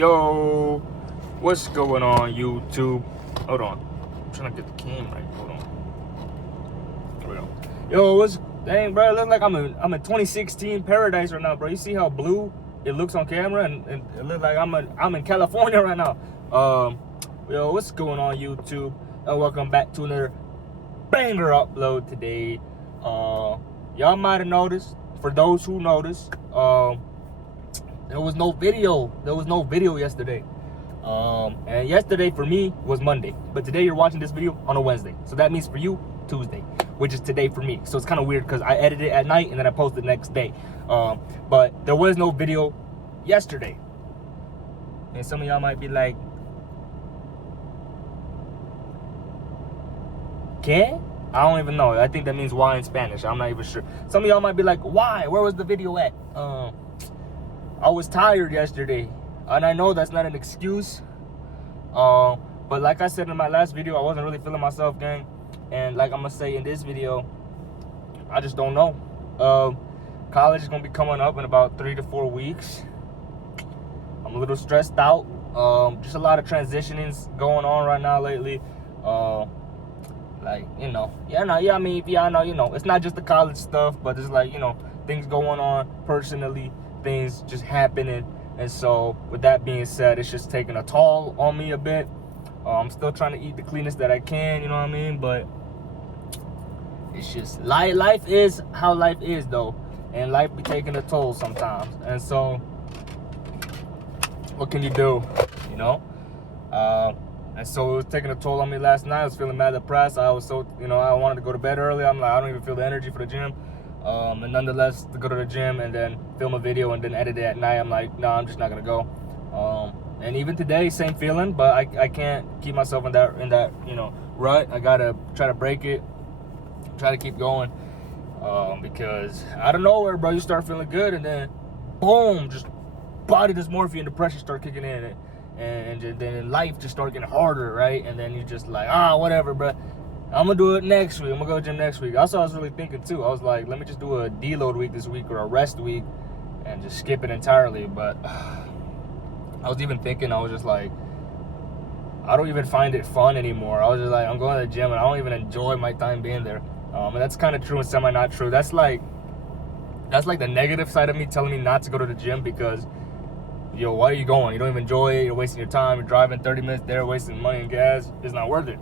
Yo, what's going on, YouTube? Hold on, I'm trying to get the cam right. Hold on. There we go. Yo, dang, bro? It looks like I'm in 2016 paradise right now, bro. You see how blue it looks on camera, and it looks like I'm in California right now. Yo, what's going on, YouTube? And welcome back to another banger upload today. Y'all might have noticed. For those who noticed, there was no video yesterday. And yesterday for me was Monday, but today you're watching this video on a Wednesday, so that means for you Tuesday, which is today for me. So it's kind of weird because I edited it at night and then I posted the next day. But there was no video yesterday, and some of y'all might be like, "¿Qué?" I don't even know. I think that means why in Spanish. I'm not even sure. Some of y'all might be like, "Why? Where was the video at?" I was tired yesterday, and I know that's not an excuse. But like I said in my last video, I wasn't really feeling myself, gang. And like I'm gonna say in this video, I just don't know. College is gonna be coming up in about 3 to 4 weeks. I'm a little stressed out. Just a lot of transitionings going on right now lately. Like, you know, I mean, if y'all know, you know, it's not just the college stuff, but it's like, you know, things going on personally, things just happening. And so with that being said, it's just taking a toll on me a bit. I'm still trying to eat the cleanest that I can, you know what I mean? But it's just life is how life is, though, and life be taking a toll sometimes. And so what can you do, you know? And so it was taking a toll on me last night. I was feeling mad depressed. I was so, you know, I wanted to go to bed early. I'm like, I don't even feel the energy for the gym. And nonetheless, to go to the gym and then film a video and then edit it at night, I'm like, no, I'm just not gonna go. And even today, same feeling, but I can't keep myself in that you know, rut. I gotta try to break it, try to keep going, because out of nowhere, bro, you start feeling good, and then boom, just body dysmorphia and depression start kicking in, and then life just start getting harder, right? And then you just like, whatever, bro. I'm gonna do it next week. I'm gonna go to the gym next week. That's what I was really thinking too. I was like, let me just do a deload week this week or a rest week and just skip it entirely. But I was even thinking, I was just like, I don't even find it fun anymore. I was just like, I'm going to the gym and I don't even enjoy my time being there. And that's kind of true and semi not true. That's like the negative side of me telling me not to go to the gym, because, yo, why are you going? You don't even enjoy it. You're wasting your time. You're driving 30 minutes there, wasting money and gas. It's not worth it.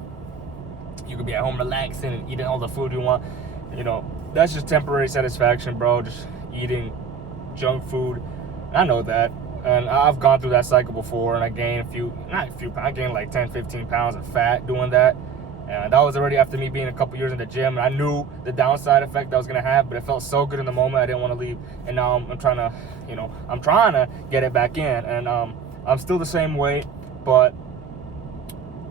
You could be at home relaxing and eating all the food you want. You know, that's just temporary satisfaction, bro. Just eating junk food. I know that. And I've gone through that cycle before, and I gained I gained like 10, 15 pounds of fat doing that. And that was already after me being a couple years in the gym. And I knew the downside effect that was going to have, but it felt so good in the moment, I didn't want to leave. And now I'm trying to, you know, I'm trying to get it back in. And I'm still the same weight, but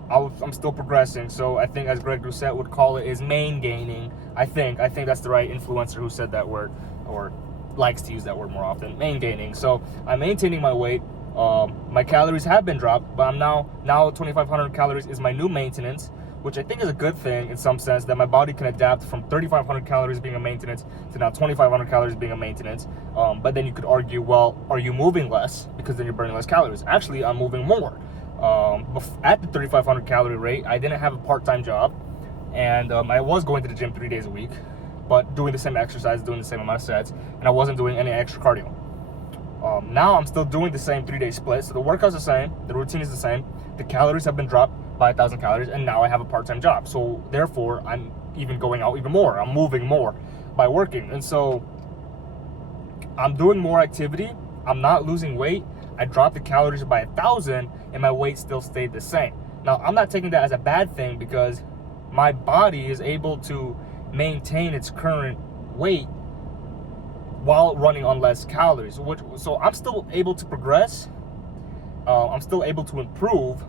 I'm still progressing. So I think, as Greg Doucette would call it, is main gaining. I think that's the right influencer who said that word, or likes to use that word more often. Main gaining. So I'm maintaining my weight. My calories have been dropped, but I'm now 2,500 calories is my new maintenance, which I think is a good thing in some sense, that my body can adapt from 3,500 calories being a maintenance to now 2,500 calories being a maintenance. But then you could argue, well, are you moving less? Because then you're burning less calories. Actually, I'm moving more. At the 3,500 calorie rate, I didn't have a part-time job, and I was going to the gym 3 days a week, but doing the same exercise, doing the same amount of sets, and I wasn't doing any extra cardio. Now I'm still doing the same 3-day split, so the workout's the same, the routine is the same, the calories have been dropped by 1,000 calories, and now I have a part-time job. So therefore, I'm even going out even more. I'm moving more by working, and so I'm doing more activity. I'm not losing weight. I dropped the calories by 1,000, and my weight still stayed the same. Now, I'm not taking that as a bad thing, because my body is able to maintain its current weight while running on less calories. So I'm still able to progress. I'm still able to improve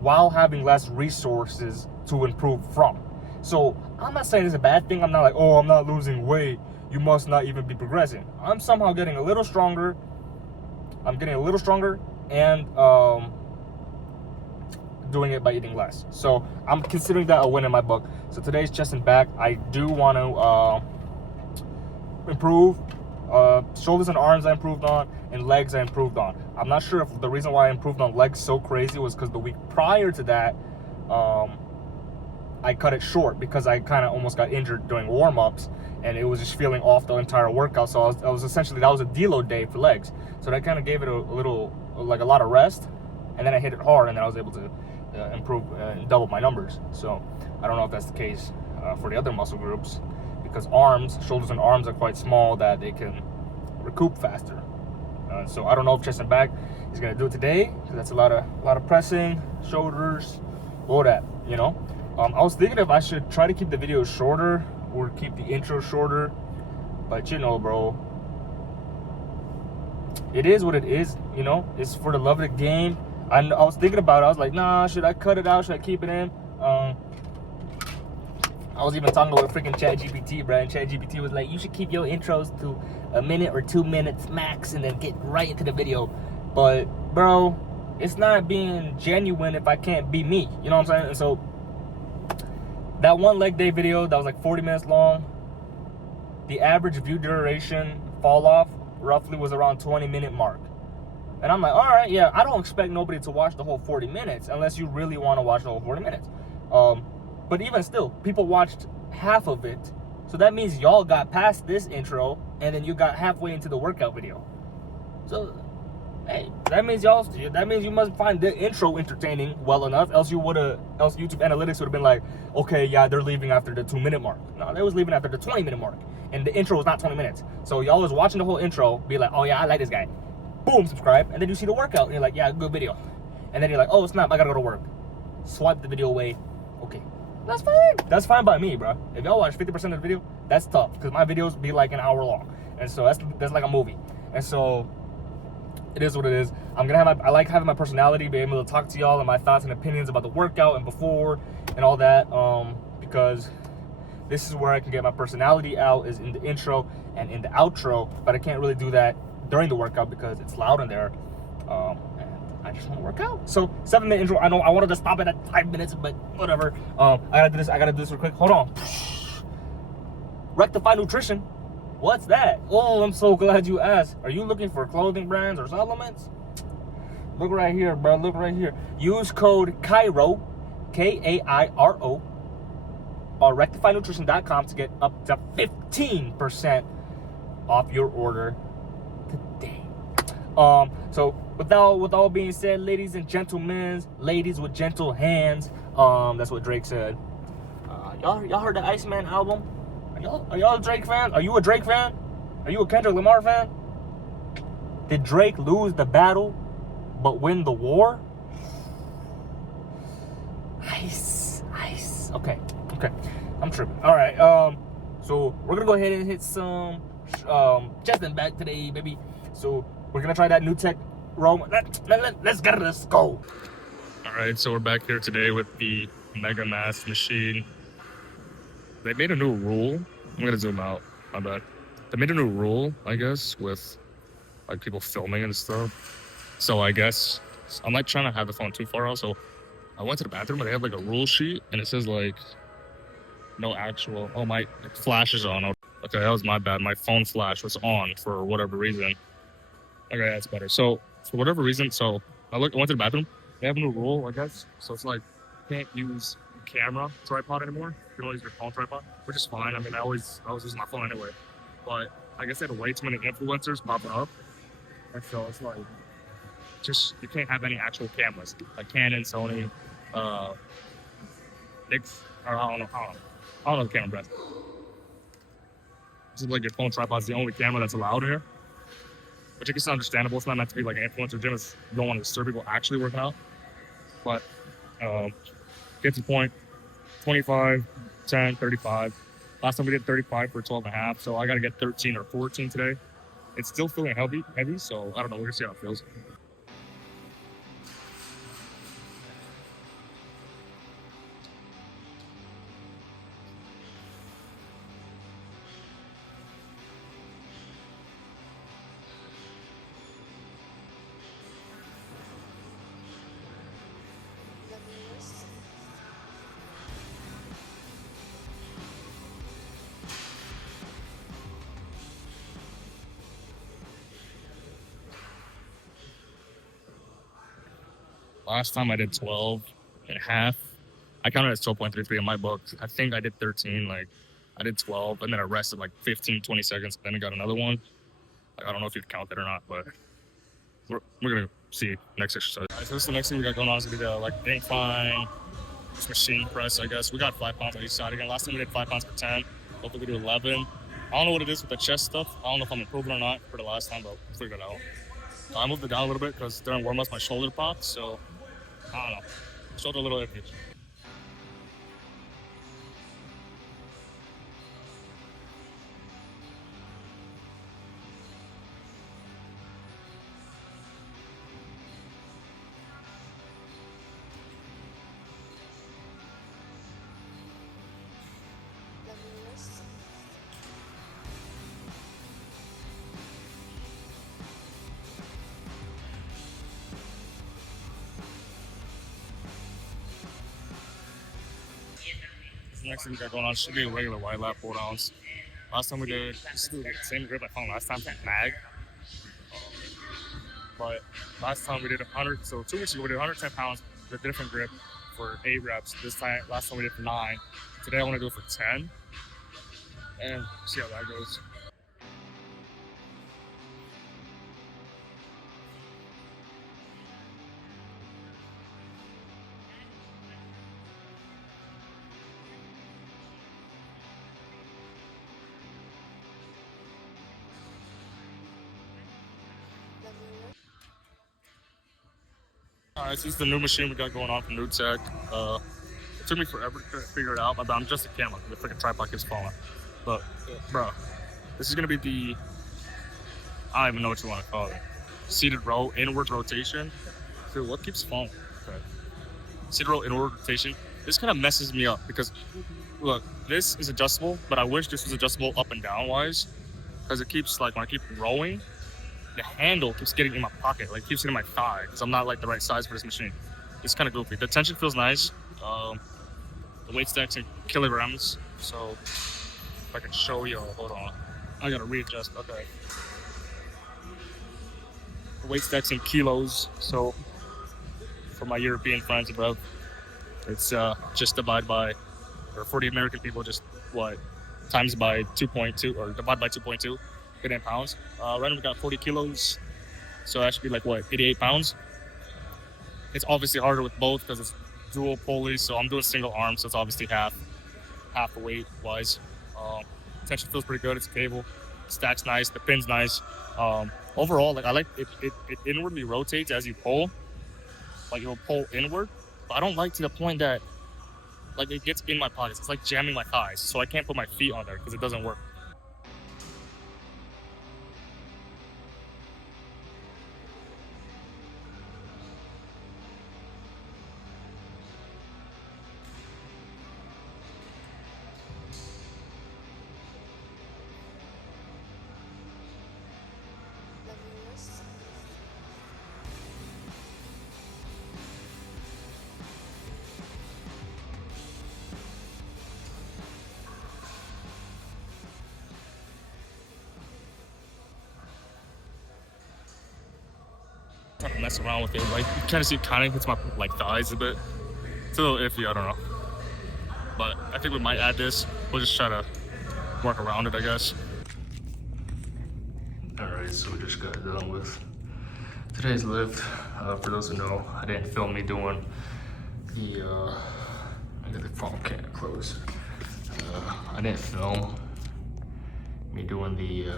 while having less resources to improve from. So I'm not saying it's a bad thing. I'm not like, oh, I'm not losing weight, you must not even be progressing. I'm somehow getting a little stronger. I'm getting a little stronger, and doing it by eating less. So I'm considering that a win in my book. So today's chest and back. I do want to improve Shoulders and arms I improved on, and legs I improved on. I'm not sure if the reason why I improved on legs so crazy was because the week prior to that, I cut it short because I kind of almost got injured during warm-ups, and it was just feeling off the entire workout. So I was essentially, that was a deload day for legs. So that kind of gave it a little, like a lot of rest, and then I hit it hard, and then I was able to improve and double my numbers. So I don't know if that's the case for the other muscle groups, because shoulders and arms are quite small that they can recoup faster. So I don't know if chest and back is gonna do it today, because that's a lot of pressing, shoulders, all that, you know. I was thinking if I should try to keep the video shorter or keep the intro shorter, but you know, bro, it is what it is, you know. It's for the love of the game. I was thinking about it. I was like, nah, should I cut it out? Should I keep it in? I was even talking about freaking ChatGPT, bro, and ChatGPT was like, you should keep your intros to a minute or 2 minutes max and then get right into the video. But, bro, it's not being genuine if I can't be me. You know what I'm saying? And so, that one leg day video that was like 40 minutes long, the average view duration fall off roughly was around 20-minute mark. And I'm like, all right, yeah, I don't expect nobody to watch the whole 40 minutes unless you really want to watch the whole 40 minutes. But even still, people watched half of it. So that means y'all got past this intro and then you got halfway into the workout video. So, hey, that means you must find the intro entertaining well enough, else YouTube analytics would have been like, okay, yeah, they're leaving after the 2-minute mark. No, they was leaving after the 20-minute mark. And the intro was not 20 minutes. So y'all was watching the whole intro, be like, oh yeah, I like this guy. Boom, subscribe, and then you see the workout, and you're like, yeah, good video. And then you're like, oh, snap, I gotta go to work. Swipe the video away. Okay, that's fine. That's fine by me, bro. If y'all watch 50% of the video, that's tough, because my videos be like an hour long. And so that's like a movie. And so it is what it is. I like having my personality, being able to talk to y'all and my thoughts and opinions about the workout and before and all that, because this is where I can get my personality out, is in the intro and in the outro, but I can't really do that during the workout because it's loud in there, and I just want to work out. So 7-minute intro. I know I wanted to stop it at 5 minutes, but whatever. I gotta do this real quick. Hold on. Rectify Nutrition. What's that? Oh, I'm so glad you asked. Are you looking for clothing brands or supplements? Look right here, bro. Look right here. Use code KAIRO, Kairo, on rectifynutrition.com to get up to 15% off your order today. So with all being said, ladies and gentlemen, ladies with gentle hands, that's what Drake said. Y'all heard the Iceman album? Are y'all a Drake fan? Are you a Drake fan? Are you a Kendrick Lamar fan? Did Drake lose the battle but win the war? Ice. Okay. I'm tripping. All right. So we're gonna go ahead and hit some chest and back today, baby. So we're gonna try that new tech row. Let's go. All right. So we're back here today with the Mega Mass machine. They made a new rule. I'm gonna zoom out. My bad. They made a new rule, I guess, with like people filming and stuff. So I guess I'm like trying to have the phone too far out. So I went to the bathroom and they have like a rule sheet and it says like no actual. Oh, my flash is on. Okay, that was my bad. My phone flash was on for whatever reason. Okay, that's better. So for whatever reason, so I went to the bathroom. They have a new rule, I guess. So it's like you can't use camera tripod anymore. You can only use your phone tripod, which is fine. I mean, I was using my phone anyway. But I guess they had way too many influencers popping up. And so it's like, just, you can't have any actual cameras. Like Canon, Sony, Nix, or I don't know the camera brand. This is like your phone tripod's the only camera that's allowed here. Which I guess is understandable. It's not meant to be like an influencer gym. It's, you don't want to disturb people actually working out. But, get to the point. 25, 10, 35. Last time we did 35 for 12.5, so I got to get 13 or 14 today. It's still feeling heavy, so I don't know. We're going to see how it feels. last time I did 12 and a half. I counted as 12.33 in my book. I think I did 13. Like, I did 12, and then I rested like 15, 20 seconds. Then I got another one. Like, I don't know if you'd count that or not, but we're gonna see next exercise. All right, so this is the next thing we got going on. Is gonna be the like incline, just machine press. I guess we got 5 pounds on each side again. Last time we did 5 pounds for 10. Hopefully we do 11. I don't know what it is with the chest stuff. I don't know if I'm improving or not for the last time, but we'll figure it out. I moved it down a little bit because during warm-ups my shoulder popped, so I don't know. Shoulder a little iffy. Next thing we got going on should be a regular wide lat pull downs. Last time we did just do the same grip I found last time from Mag. But last time we did 100, so 2 weeks ago we did 110 pounds with a different grip for 8 reps. Last time we did for 9. Today I want to do it for 10. And see how that goes. Alright, so this is the new machine we got going on from NewTek. It took me forever to figure it out, but I'm just a camera. The freaking tripod keeps falling. But, bro, this is gonna be the, I don't even know what you want to call it. Seated row, inward rotation. Dude, what keeps falling? Okay. Seated row, inward rotation. This kind of messes me up because, look, this is adjustable, but I wish this was adjustable up and down wise, because it keeps, like, when I keep rowing, the handle keeps getting in my pocket, like keeps hitting my thigh, because I'm not like the right size for this machine. It's kind of goofy. The tension feels nice. The weight stacks in kilograms. So if I can show you, hold on. I gotta readjust. Okay. The weight stacks in kilos. So for my European friends above, it's just divide by, or for the American people, just what? Times by 2.2, or divide by 2.2. In pounds. Right now we got 40 kilos, so that should be like what, 88 pounds. It's obviously harder with both because it's dual pulleys, so I'm doing single arm, so it's obviously half the weight wise. Tension feels pretty good. It's a cable, stacks nice, the pin's nice. Overall, like I like it, it inwardly rotates as you pull, like you'll pull inward, but I don't like to the point that like it gets in my pockets. It's like jamming my thighs, so I can't put my feet on there because it doesn't work. Trying to mess around with it, like you kind of see it kind of hits my like thighs a bit. It's a little iffy, I don't know, but I think we might add this. We'll just try to work around it, I guess. All right, so we just got done with today's lift. For those who know, I didn't film me doing the I got the phone can't close. I didn't film me doing the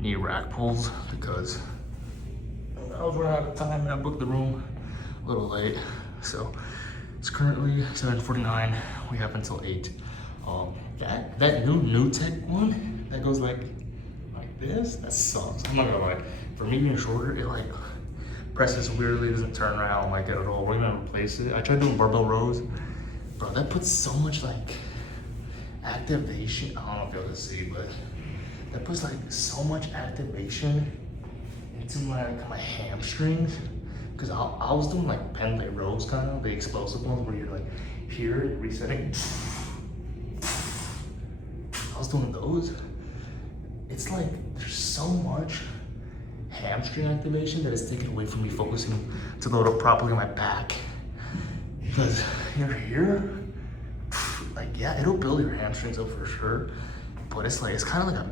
knee rack pulls because I was running out of time and I booked the room a little late. So it's currently 7:49. We have until 8. That new NewTek one that goes like this, that sucks. I'm not gonna lie. For me being shorter, it like presses weirdly, doesn't turn around like it at all. We're gonna replace it. I tried doing barbell rows. Bro, that puts so much like activation. I don't know if you'll see, but that puts like so much activation into my hamstrings. Cause I was doing like pendlay rows, kind of the explosive ones where you're like here resetting. I was doing those. It's like there's so much hamstring activation that is taken away from me focusing to load up properly on my back. Because here, like, yeah, it'll build your hamstrings up for sure, but it's like, it's kind of like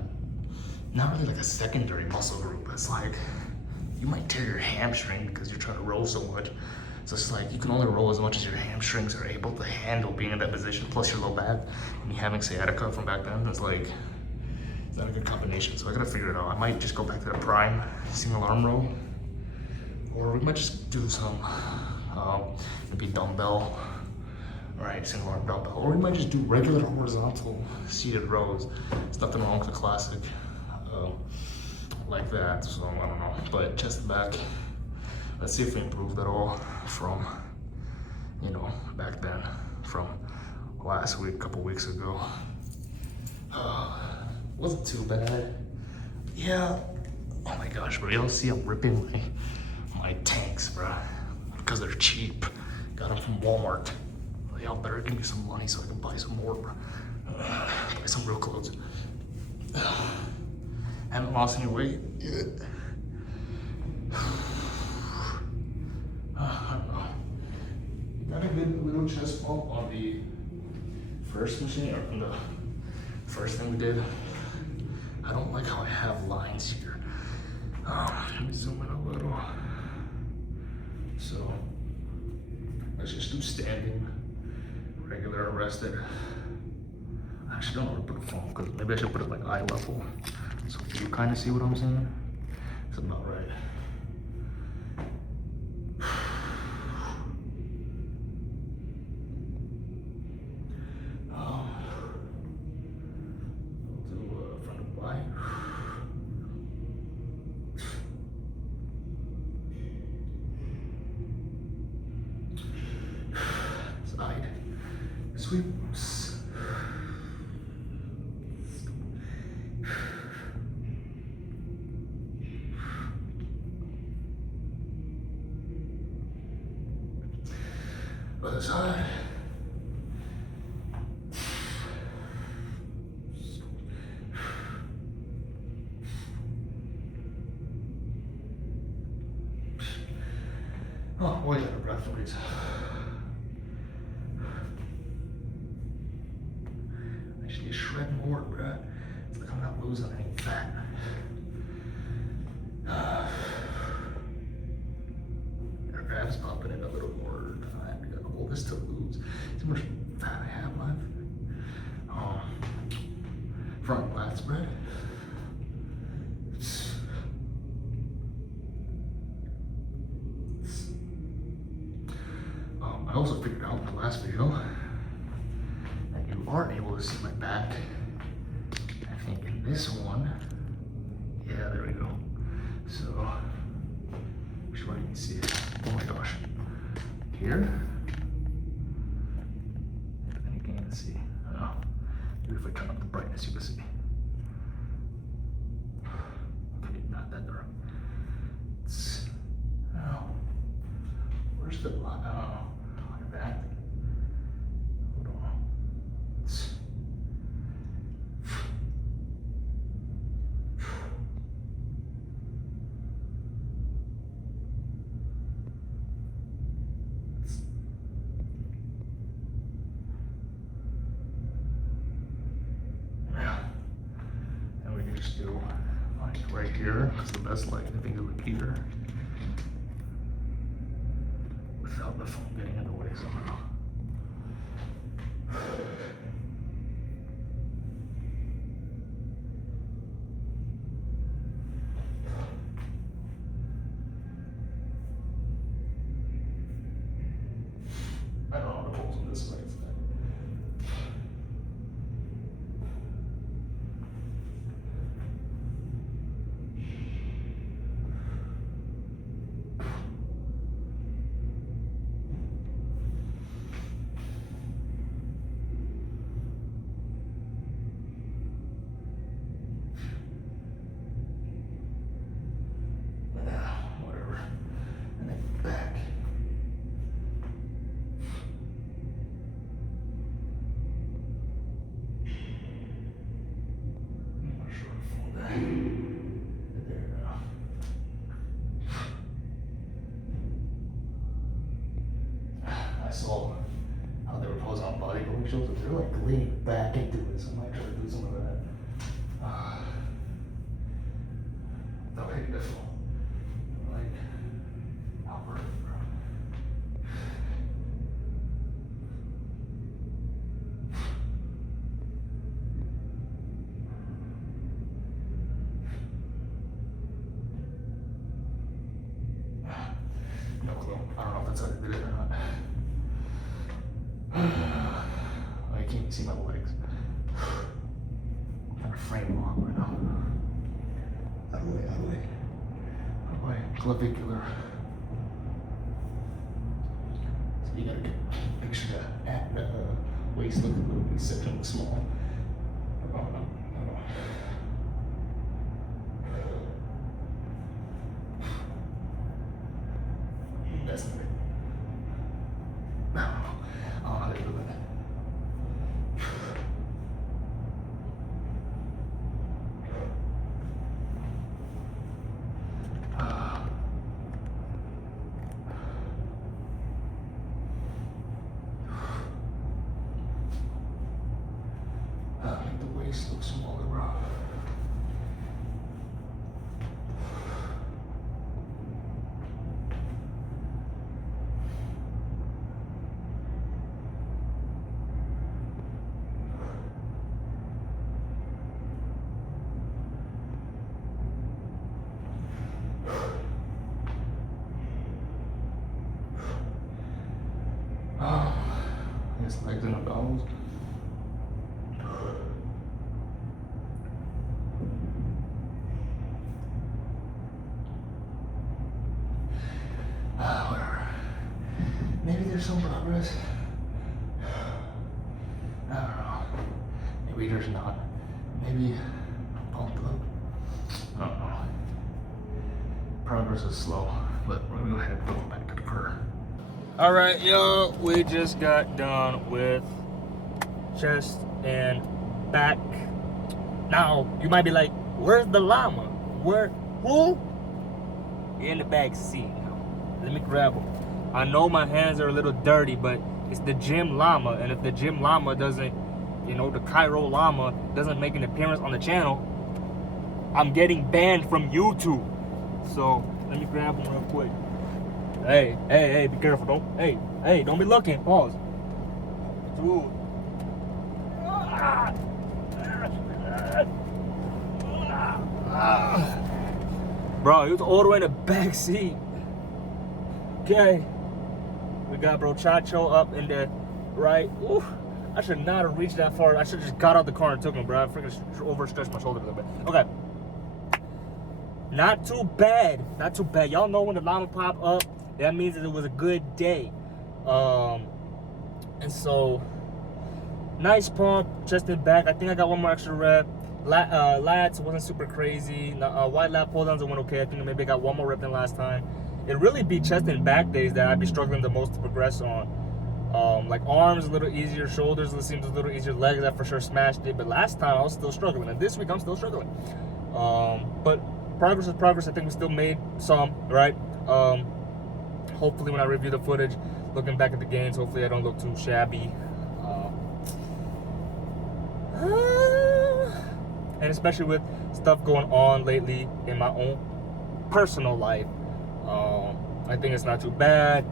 not really like a secondary muscle group. It's like, you might tear your hamstring because you're trying to roll so much. So it's like, you can only roll as much as your hamstrings are able to handle being in that position, plus your low back, and you having sciatica from back then. It's like, it's not a good combination. So I gotta figure it out. I might just go back to the prime single arm row, or we might just do some, maybe dumbbell, right, single arm dumbbell, or we might just do regular horizontal seated rows. There's nothing wrong with the classic like that, so I don't know. But chest and back, let's see if we improved at all from, you know, back then, from last week, a couple weeks ago. Wasn't too bad. Yeah. Oh my gosh, bro, y'all see I'm ripping my tanks, bro, because they're cheap. Got them from Walmart. Y'all better give me some money so I can buy some more, bro. Buy some real clothes. Haven't lost any weight yet. I don't know. Got a good little chest bump on the first machine, or on the first thing we did. I don't like how I have lines here. Let me zoom in a little. So let's just do standing, regular, arrested. I actually don't know where to put the phone, because maybe I should put it like eye level. So you kind of see what I'm saying? It's about right. We'll do front of back. Side sweeps. Other side. Oh, way out of breath for these. I just need to shred more, bruh. It's like I'm not losing any fat. Your abs popping in a little more. I have to hold this to lose. See how much fat I have left. Front lats, bruh. I also figured out in the last video that you aren't able to see my back. I think in this one, yeah, there we go. So, which one you can see it? Oh my gosh. Here? I think you can't even see. Oh, maybe if I turn up the brightness, you can see. Okay, not that dark. Oh, where's the light? Oh. Back. Hold on. Yeah. And we can just do like right here. That's the best light. I think it would here. Without the phone getting in the way somehow. I don't know how to hold them this way. saw how they were posing on bodybuilding shows, but they're like leaning back into it, so I might try to do some of that. Okay, this one. Like, Albert, bro. No clue. I don't know if that's how they did it or not. I can't even see my legs. I'm trying to frame them on right now. Out of the way, out of the way. Out of the way. Clavicular. So you gotta make sure that waist look a little bit section small. Oh, no. That's not it. No. Oh, how they do that. Make the waist look smaller, bro. His legs and abdominals. Whatever. Maybe there's some progress. I don't know. Maybe there's not. Maybe I'm pumped up. I don't know. Progress is slow, but we're gonna go ahead and go back to the car. All right, yo, we just got done with chest and back. Now, you might be like, where's the llama? Who? In the back seat now. Let me grab him. I know my hands are a little dirty, but it's the gym llama, and if the gym llama doesn't, the Cairo llama doesn't make an appearance on the channel, I'm getting banned from YouTube. So, let me grab him real quick. Hey, be careful, don't be looking, pause. Dude. Bro, he was all the way in the back seat. Okay. We got bro Chacho up in the right. Ooh, I should not have reached that far. I should have just got out the car and took him, bro. I freaking overstretched my shoulder a little bit. Okay. Not too bad. Y'all know when the llama pop up, that means that it was a good day. And so, nice pump, chest and back. I think I got one more extra rep. Lats wasn't super crazy. Wide lat pull downs went okay. I think maybe I got one more rep than last time. It really be chest and back days that I'd be struggling the most to progress on. Like arms a little easier, shoulders it seems a little easier, legs I for sure smashed it. But last time I was still struggling, and this week I'm still struggling. But progress is progress. I think we still made some, right? Hopefully when I review the footage, looking back at the gains, hopefully I don't look too shabby. And especially with stuff going on lately in my own personal life, I think it's not too bad.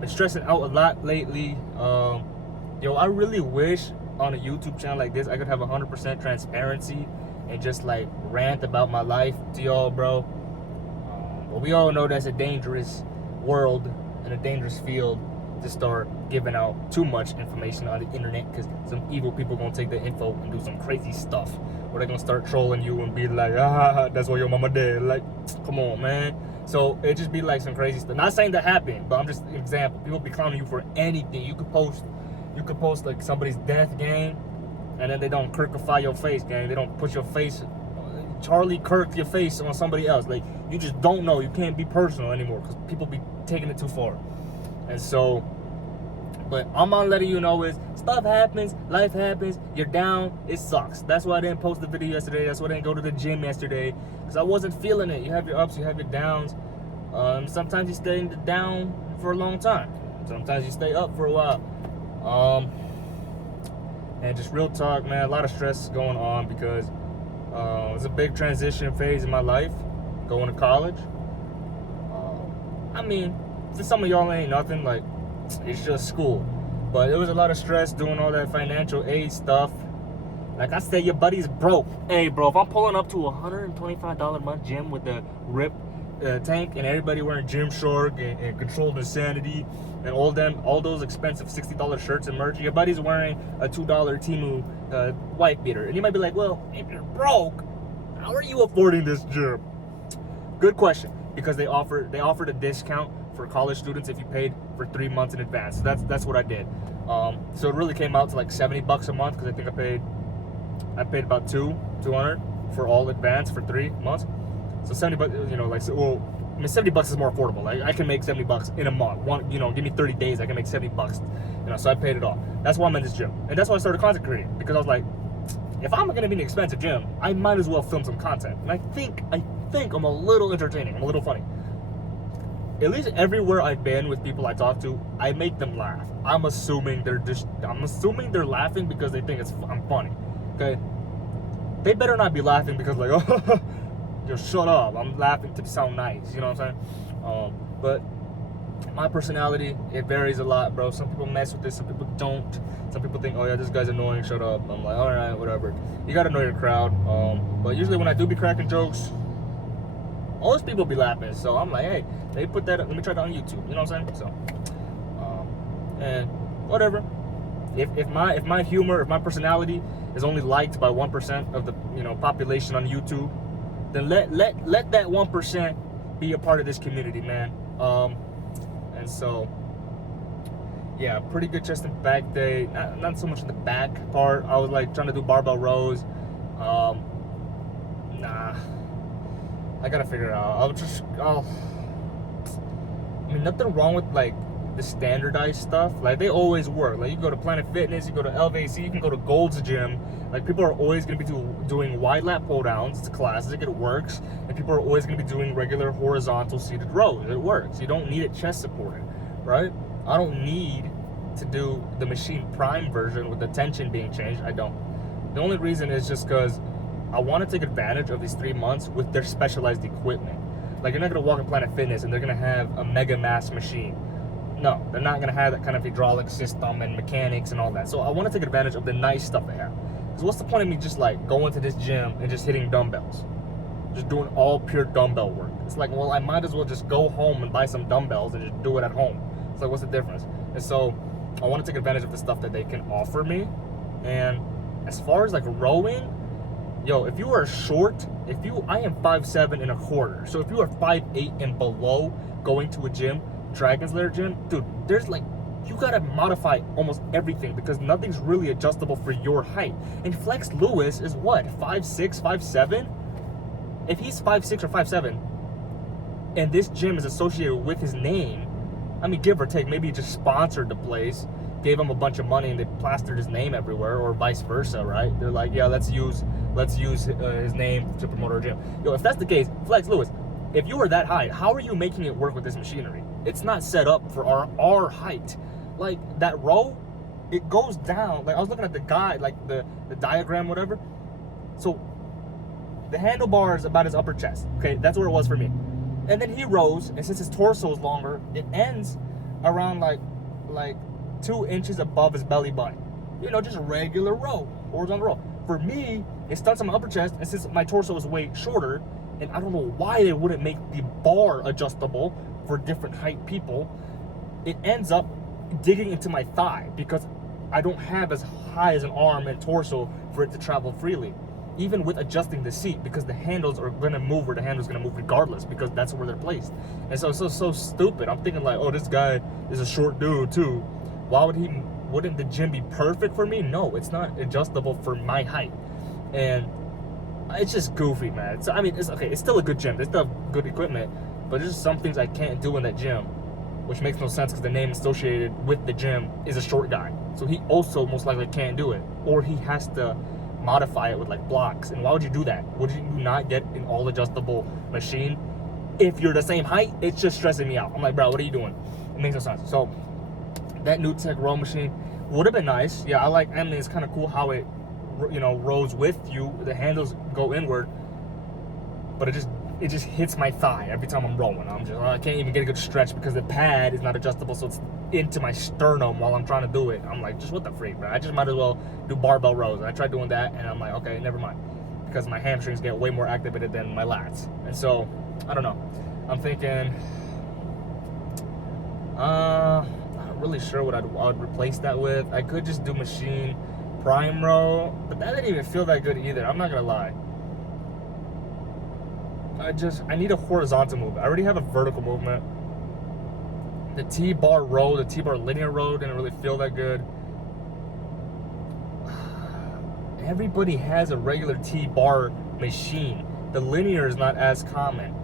Been stressing out a lot lately. Yo, I really wish on a YouTube channel like this I could have 100% transparency and just like rant about my life to y'all, bro. But we all know that's a dangerous world and a dangerous field to start giving out too much information on the internet, because some evil people gonna take the info and do some crazy stuff, or they're gonna start trolling you and be like, that's what your mama did. Like, come on, man. So it just be like some crazy stuff. Not saying that happened, but I'm just an example. People be clowning you for anything. You could post like somebody's death, gang, and then they don't Kirkify your face, gang. They don't put your face, Charlie Kirk your face on somebody else. Like, you just don't know. You can't be personal anymore because people be taking it too far. And so, but I'm on letting you know is stuff happens, life happens, you're down, it sucks. That's why I didn't post the video yesterday. That's why I didn't go to the gym yesterday, because I wasn't feeling it. You have your ups, you have your downs. Sometimes you stay down for a long time. Sometimes you stay up for a while. And just real talk, man, a lot of stress going on because it's a big transition phase in my life, going to college. I mean, to some of y'all ain't nothing, like, it's just school. But it was a lot of stress doing all that financial aid stuff. Like I said, your buddy's broke. Hey, bro, if I'm pulling up to a $125 a month gym with the RIP tank and everybody wearing Gymshark and Controlled Insanity and all those expensive $60 shirts and merch, your buddy's wearing a $2 Temu wife beater. And you might be like, well, if you're broke, how are you affording this gym? Good question, because they offered a discount for college students if you paid for 3 months in advance. So that's what I did. So it really came out to like $70 a month because I think I paid about $200 for all advance for 3 months. So $70, you know, like, well, I mean, $70 is more affordable. Like, I can make $70 in a month. Give me 30 days, I can make $70. You know, so I paid it off. That's why I'm in this gym, and that's why I started content creating, because I was like, if I'm gonna be in an expensive gym, I might as well film some content. And I think I'm a little entertaining. I'm a little funny. At least everywhere I've been with people I talk to, I make them laugh. I'm assuming they're laughing because they think I'm funny. Okay? They better not be laughing because like, oh, just shut up. I'm laughing to sound nice. You know what I'm saying? But my personality, it varies a lot, bro. Some people mess with this, some people don't. Some people think, oh yeah, this guy's annoying, shut up. I'm like, all right, whatever. You gotta know your crowd. But usually when I do be cracking jokes, most people be laughing. So I'm like, hey, they put that up, let me try that on YouTube. You know what I'm saying? So, and whatever. If my humor, if my personality is only liked by 1% of the population on YouTube, then let that 1% be a part of this community, man. And so, yeah, pretty good chest and back day. Not so much the back part. I was like trying to do barbell rows. Nah, I gotta figure it out. I mean, nothing wrong with like the standardized stuff. Like they always work. Like you go to Planet Fitness, you go to LVC, you can go to Gold's Gym. Like people are always gonna be doing wide lat pull downs. It's classic. It works. And people are always gonna be doing regular horizontal seated rows. It works. You don't need it chest supported, right? I don't need to do the machine prime version with the tension being changed. I don't. The only reason is just because I want to take advantage of these 3 months with their specialized equipment. Like you're not gonna walk in Planet Fitness and they're gonna have a mega mass machine. No, they're not gonna have that kind of hydraulic system and mechanics and all that. So I want to take advantage of the nice stuff they have. Because what's the point of me just like going to this gym and just hitting dumbbells? Just doing all pure dumbbell work. It's like, well, I might as well just go home and buy some dumbbells and just do it at home. It's like, what's the difference? And so I want to take advantage of the stuff that they can offer me. And as far as like rowing, yo, if you are short, I am 5'7" and a quarter. So if you are 5'8" and below going to a gym, Dragon's Lair gym, dude, there's like, you gotta modify almost everything because nothing's really adjustable for your height. And Flex Lewis is what, 5'6", 5'7"? If he's 5'6" or 5'7", and this gym is associated with his name, I mean, give or take, maybe he just sponsored the place, gave him a bunch of money, and they plastered his name everywhere, or vice versa, right? They're like, yeah, let's use his name to promote our gym. Yo, if that's the case, Flex Lewis, if you are that high, how are you making it work with this machinery? It's not set up for our height. Like that row, it goes down. Like I was looking at the guide, like the diagram, whatever. So the handlebar is about his upper chest. Okay, that's where it was for me. And then he rows, and since his torso is longer, it ends around like 2 inches above his belly button. You know, just a regular row, horizontal row. For me, it starts on my upper chest, and since my torso is way shorter, and I don't know why they wouldn't make the bar adjustable for different height people, it ends up digging into my thigh because I don't have as high as an arm and torso for it to travel freely. Even with adjusting the seat, because the handles are gonna move where the handle's gonna move regardless, because that's where they're placed. And so it's so stupid. I'm thinking like, oh, this guy is a short dude too. Wouldn't the gym be perfect for me? No, it's not adjustable for my height. And it's just goofy, man. So I mean, it's okay. It's still a good gym. They still have good equipment, but there's just some things I can't do in that gym, which makes no sense because the name associated with the gym is a short guy. So he also most likely can't do it, or he has to modify it with like blocks. And why would you do that? Would you not get an all adjustable machine if you're the same height? It's just stressing me out. I'm like, bro, what are you doing? It makes no sense. So that new tech row machine would have been nice. Yeah, I mean, it's kind of cool how it, rows with you. The handles go inward, but it just hits my thigh every time I'm rowing. I can't even get a good stretch because the pad is not adjustable, so it's into my sternum while I'm trying to do it. I'm like, just what the freak, bro? I just might as well do barbell rows. And I tried doing that, and I'm like, okay, never mind, because my hamstrings get way more activated than my lats. And so, I don't know. I'm thinking, I'm not really sure what I'd replace that with. I could just do machine prime row, but that didn't even feel that good either. I'm not gonna lie. I need a horizontal movement. I already have a vertical movement. The T-bar row, the T-bar linear row didn't really feel that good. Everybody has a regular T-bar machine. The linear is not as common.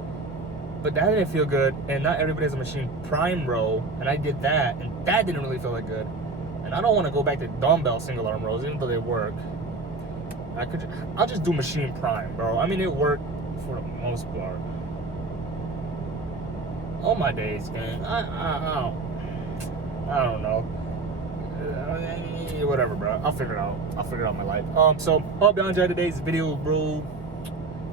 But that didn't feel good, and not everybody has a machine prime row, and I did that, and that didn't really feel that good. And I don't want to go back to dumbbell single arm rows, even though they work. I'll just do machine prime, bro. I mean, it worked for the most part. Oh my days, man. I don't know. Whatever, bro. I'll figure it out my life. So hope y'all enjoyed today's video, bro.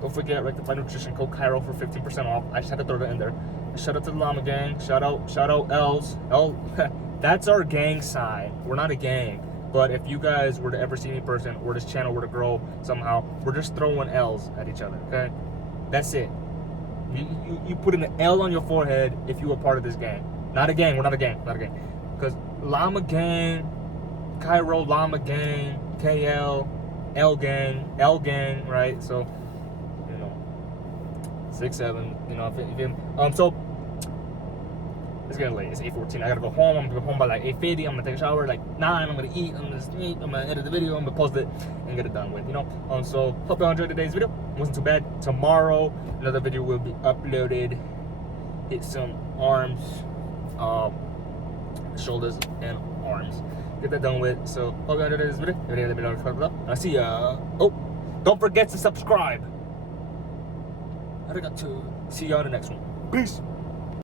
Don't forget, Rectify Nutrition code Cairo for 15% off. I just had to throw that in there. Shout out to the Llama Gang. Shout out Els. That's our gang sign. We're not a gang. But if you guys were to ever see me in person, or this channel were to grow somehow, we're just throwing L's at each other, okay? That's it. You put an L on your forehead if you were part of this gang. Not a gang. We're not a gang. Not a gang. Because Llama Gang, Cairo Llama Gang, KL, L Gang, right? So, 6'7", so it's getting late. It's 8:14. I gotta go home. I'm gonna go home by like 8:50. I'm gonna take a shower like 9. I'm gonna eat. I'm gonna sleep. I'm gonna edit the video. I'm gonna post it and get it done with. So hope y'all enjoyed today's video. It wasn't too bad. Tomorrow another video will be uploaded. Hit some arms, shoulders, and arms. Get that done with. So hope y'all enjoyed this video. If you did, let me know. I'll see ya. Oh, don't forget to subscribe. I got to see y'all in the next one. Peace.